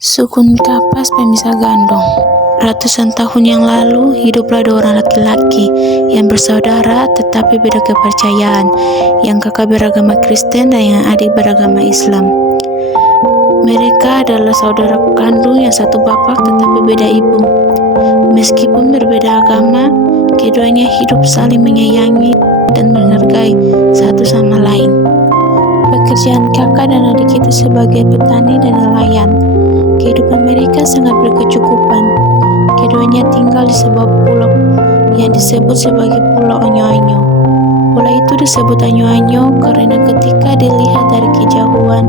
Sukun Kapas pemisah gandong. Ratusan tahun yang lalu, hiduplah dua orang laki-laki yang bersaudara tetapi beda kepercayaan, yang kakak beragama Kristen dan yang adik beragama Islam. Mereka adalah saudara kandung yang satu bapak tetapi beda ibu. Meskipun berbeda agama, keduanya hidup saling menyayangi dan menghargai satu sama lain. Pekerjaan kakak dan adik itu sebagai petani dan nelayan. Kehidupan mereka sangat berkecukupan. Keduanya tinggal di sebuah pulau yang disebut sebagai Pulau Anyo-Anyo. Pulau itu disebut Anyo-Anyo karena ketika dilihat dari kejauhan,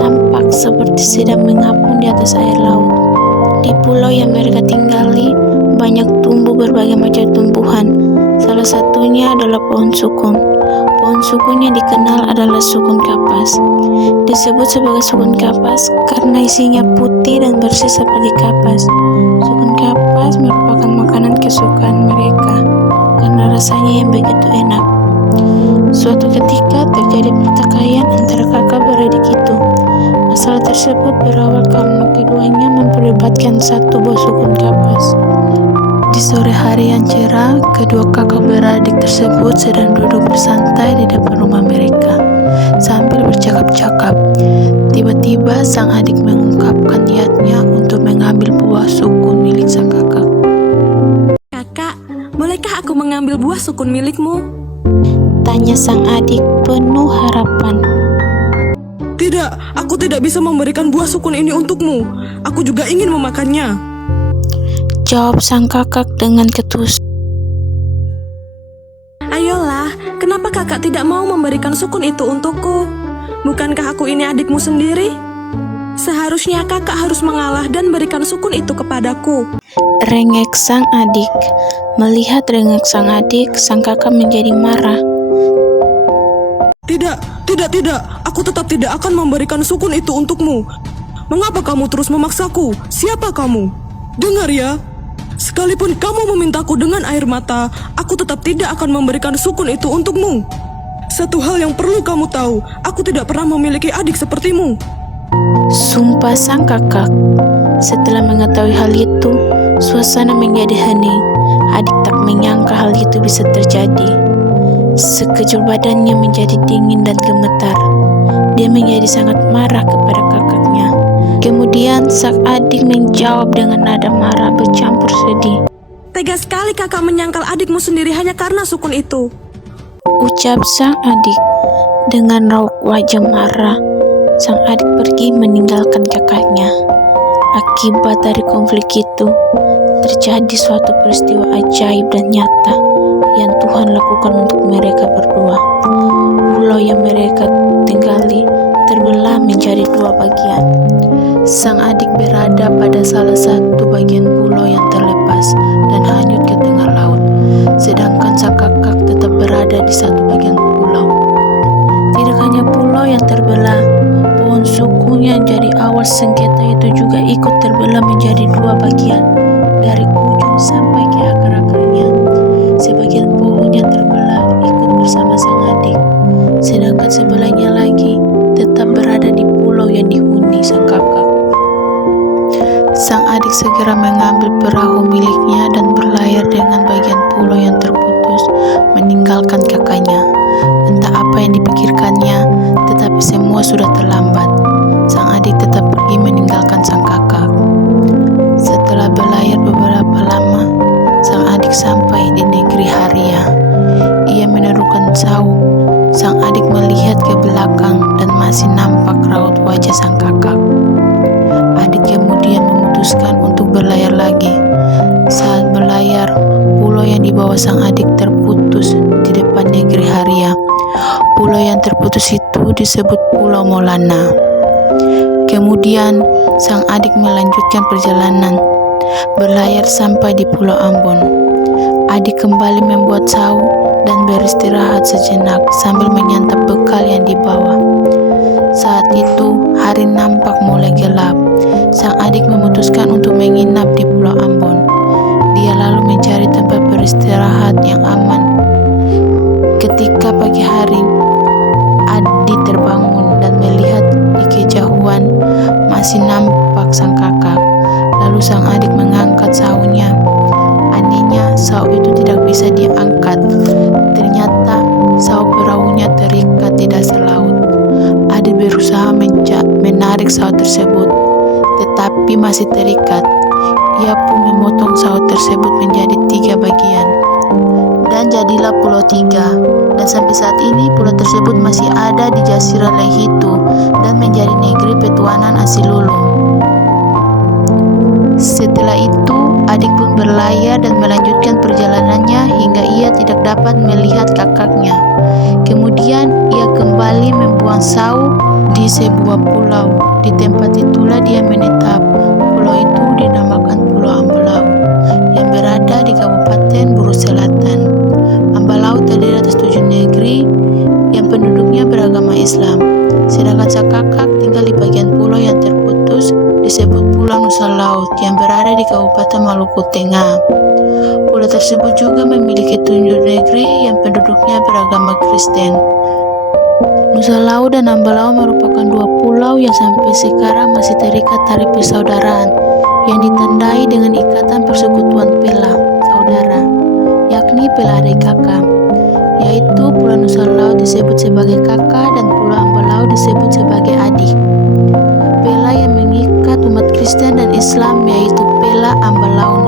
tampak seperti sedang mengapung di atas air laut. Di pulau yang mereka tinggali, banyak tumbuh berbagai macam tumbuhan. Salah satunya adalah pohon sukun. Pohon sukun yang dikenal adalah sukun kapas. Disebut sebagai sukun kapas karena isinya putih dan bersih seperti kapas. Sukun kapas merupakan makanan kesukaan mereka karena rasanya yang begitu enak. Suatu ketika terjadi pertikaian antara kakak beradik itu. Masalah tersebut berawal karena keduanya memperlibatkan satu buah sukun kapas. Di sore hari yang cerah, kedua kakak beradik tersebut sedang duduk bersantai di depan rumah mereka sambil bercakap-cakap. Tiba-tiba sang adik mengungkapkan niatnya untuk mengambil buah sukun milik sang kakak. Kakak, bolehkah aku mengambil buah sukun milikmu? Tanya sang adik penuh harapan. Tidak, aku tidak bisa memberikan buah sukun ini untukmu. Aku juga ingin memakannya. Jawab sang kakak dengan ketus. Ayolah, kenapa kakak tidak mau memberikan sukun itu untukku? Bukankah aku ini adikmu sendiri? Seharusnya kakak harus mengalah dan berikan sukun itu kepadaku. Rengek sang adik. Melihat rengek sang adik, sang kakak menjadi marah. Tidak. Aku tetap tidak akan memberikan sukun itu untukmu. Mengapa kamu terus memaksaku? Siapa kamu? Dengar ya. Sekalipun kamu memintaku dengan air mata, aku tetap tidak akan memberikan sukun itu untukmu. Satu hal yang perlu kamu tahu, aku tidak pernah memiliki adik sepertimu. Sumpah sang kakak. Setelah mengetahui hal itu, suasana menjadi hening. Adik tak menyangka hal itu bisa terjadi. Sekejap badannya menjadi dingin dan gemetar. Dia menjadi sangat marah kepada kakaknya. Kemudian sang adik menjawab dengan nada marah bercampur sedih. Tega sekali kakak menyangkal adikmu sendiri hanya karena sukun itu. Ucap sang adik. Dengan raut wajah marah, sang adik pergi meninggalkan kakaknya. Akibat dari konflik itu, terjadi suatu peristiwa ajaib dan nyata yang Tuhan lakukan untuk mereka berdua. Pulau yang mereka tinggali terbelah menjadi dua bagian. Sang adik berada pada salah satu bagian pulau yang terlepas dan hanyut ke tengah laut, sedangkan sang kakak tetap berada di satu bagian pulau. Tidak hanya pulau yang terbelah, pohon sukun yang jadi awal sengketa itu juga ikut terbelah menjadi dua bagian, dari ujung sampai ke akar-akarnya. Sebagian pohon yang terbelah ikut bersama sang adik, sedangkan sebelahnya lagi tetap berada di pulau yang dihuni sang kakak. Sang adik segera mengambil perahu miliknya dan berlayar dengan bagian pulau yang terputus, meninggalkan kakaknya. Entah apa yang dipikirkannya, tetapi semua sudah terlambat. Sang adik tetap pergi meninggalkan sang kakak. Setelah berlayar beberapa lama, sang adik sampai di negeri Haria. Ia menerukan sawu. Sang adik melihat ke belakang dan masih nampak raut wajah sang kakak. Adik kemudian memutuskan untuk berlayar lagi. Saat berlayar, pulau yang dibawa sang adik terputus di depan negeri Haria. Pulau yang terputus itu disebut Pulau Maulana. Kemudian, sang adik melanjutkan perjalanan, berlayar sampai di Pulau Ambon. Adik kembali membuat sawu dan beristirahat sejenak sambil menyantap bekal yang dibawa. Saat itu, hari nampak mulai gelap. Sang adik memutuskan untuk menginap di Pulau Ambon. Dia lalu mencari tempat beristirahat yang aman. Ketika pagi hari, adik terbangun dan melihat di kejauhan masih nampak anak sang kakak. Lalu sang adik mengangkat saunya. Anehnya, sau itu tidak bisa diangkat. Ternyata sau perahunya terikat di dasar laut. Adik berusaha menarik sau tersebut, tetapi masih terikat. Ia pun memotong sau tersebut menjadi 3 bagian. Dan jadilah Pulau Tiga. Dan sampai saat ini pulau tersebut masih ada di Jazirah Lehitu dan menjadi negeri petuanan Asilulung. Setelah itu, adik pun berlayar dan melanjutkan perjalanannya hingga ia tidak dapat melihat kakaknya. Kemudian ia kembali membuang sau di sebuah pulau. Di tempat itulah dia menetap. Pulau itu dinamakan Pulau Ambalau yang berada di Kabupaten Buru Selatan. Ambalau terdiri atas 7 negeri yang penduduknya beragama Islam. Sedangkan sang kakak tinggal di bagian pulau yang terputus disebut Pulau Nusa Laut yang berada di Kabupaten Maluku Tengah. Pulau tersebut juga memiliki 7 negeri yang penduduknya beragama Kristen. Nusa Laut dan Ambalau merupakan 2 pulau yang sampai sekarang masih terikat tali persaudaraan yang ditandai dengan ikatan persekutuan Pela saudara, yakni Pela adik kakak, yaitu Pulau Nusa Laut disebut sebagai kakak dan Pulau Ambalau disebut sebagai adik. Pela yang mengikat umat Kristen dan Islam yaitu Pela Ambalau